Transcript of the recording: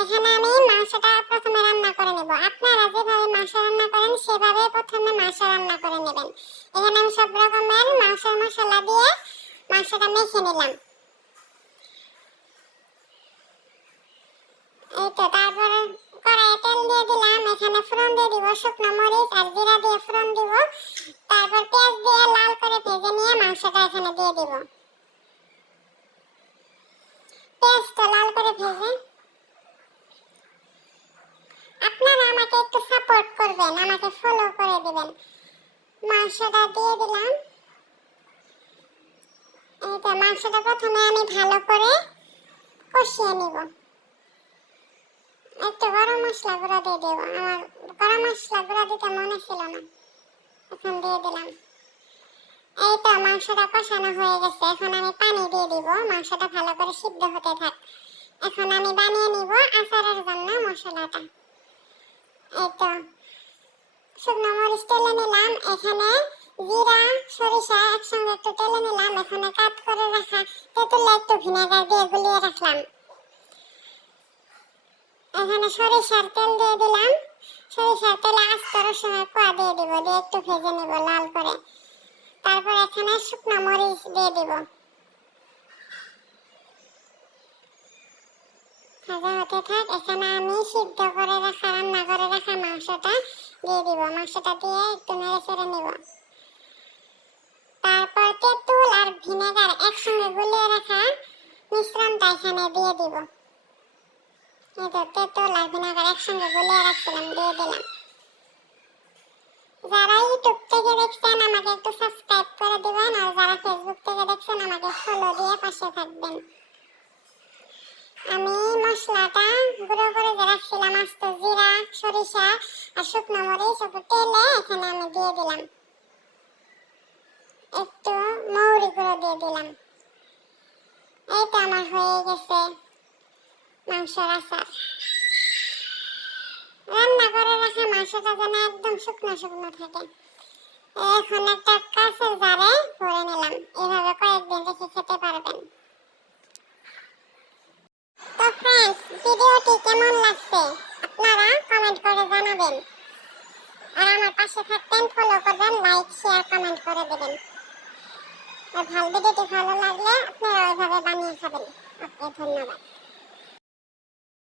এখানে আমি মাংসটা প্রথমে রান্না করে নেব। আপনারা যেভাবে মাংস রান্না করেন সেভাবে প্রথমে মাংস রান্না করে নেবেন। এখানে আমি সব রকমের মাংসের মশলা দিয়ে মাংসটা মেখে নিলাম। এই তো তারপর কড়াইয়ে তেল দিয়ে দিলাম। এখানে ফোড়ন দিয়ে দিব শুকনো মরিচ আর জিরা দিয়ে ফোড়ন দিব। তারপর পেঁয়াজ দিয়ে লাল করে ভেজে নিয়ে মাংসটা এখানে দিয়ে দিব। পেঁয়াজটা লাল করে ভেজে আপনারা আমাকে একটু সাপোর্ট করবেন, আমাকে ফলো করে দিবেন। মাংসটা দিয়ে দিলাম। এই তো মাংসটা প্রথমে আমি ভালো করে কষিয়ে নিব। একটু গরম মশলা গুঁড়া দিয়ে দেব। আমার গরম মশলা গুঁড়া দিতে মনে ছিল না, এখন দিয়ে দিলাম। এই তো মাংসটা কষানো হয়ে গেছে। এখন আমি পানি দিয়ে দিব। মাংসটা ভালো করে সিদ্ধ হতে থাক। এখন আমি বানিয়ে নিব আচারের জন্য মশলাটা। এই তো শুকনো মরিচ তেলে নিলাম। এখানে জিরা সরিষা একসঙ্গে একটু তেলে নিলাম। এখানে কাট করে রাখা তেঁতুলে একটু ভিনেগার দিয়ে গুলিয়ে রাখলাম। এখানে সরিষার তেল দিয়ে দিলাম। সরিষার তেলে আস্ত রসুনের কোয়া দিয়ে দিব, দিয়ে একটু ভেজে নিব লাল করে। তারপর এখানে শুকনো মরিচ দিয়ে দিব। ভাজা হতে থাক। এখানে আমি সিদ্ধ করে রাখা রান্না করে রাখা মাংসটা দিয়ে দিব। মাংসটা দিয়ে একটু নেড়ে চেড়ে নিব। তারপর তেঁতুল আর ভিনেগার একসঙ্গে গুলিয়ে রাখা মিশ্রণটা এখানে দিয়ে দিব। এই তো তেঁতুল আর ভিনেগার একসঙ্গে গুলিয়ে রাখছিলাম, দিয়ে দিলাম। যারা ইউটিউব থেকে দেখছেন আমাকে একটু সাবস্ক্রাইব করে দিবেন, আর যারা ফেসবুক থেকে দেখছেন আমাকে ফলো দিয়ে পাশে থাকবেন। আমি মশলাটা গুঁড়ো করে যে রাখছিলাম আস্ত জিরা সরিষা আর শুকনো মরিচ একটু তেলে এখানে আমি দিয়ে দিলাম। একটু মৌরি গুঁড়ো দিয়ে দিলাম। এই তো আমার হয়ে গেছে মাংসের আচার। রান্না করে রাখা মাংসটা যেন একদম শুকনো শুকনো থাকে। এখন একটা কাঁচের জারে ভরে নিলাম। এইভাবে কয়েকদিন রেখে খেতে পারবেন। তো ফ্রেন্ডস, ভিডিওটি কেমন লাগছে আপনারা কমেন্ট করে জানাবেন। আর আমার পাশে থাকবেন, ফলো করবেন, লাইক শেয়ার কমেন্ট করে দেবেন। আর ভিডিওটি ভালো লাগলে আপনারা ওইভাবে বানিয়ে খাবেন। ওকে, ধন্যবাদ।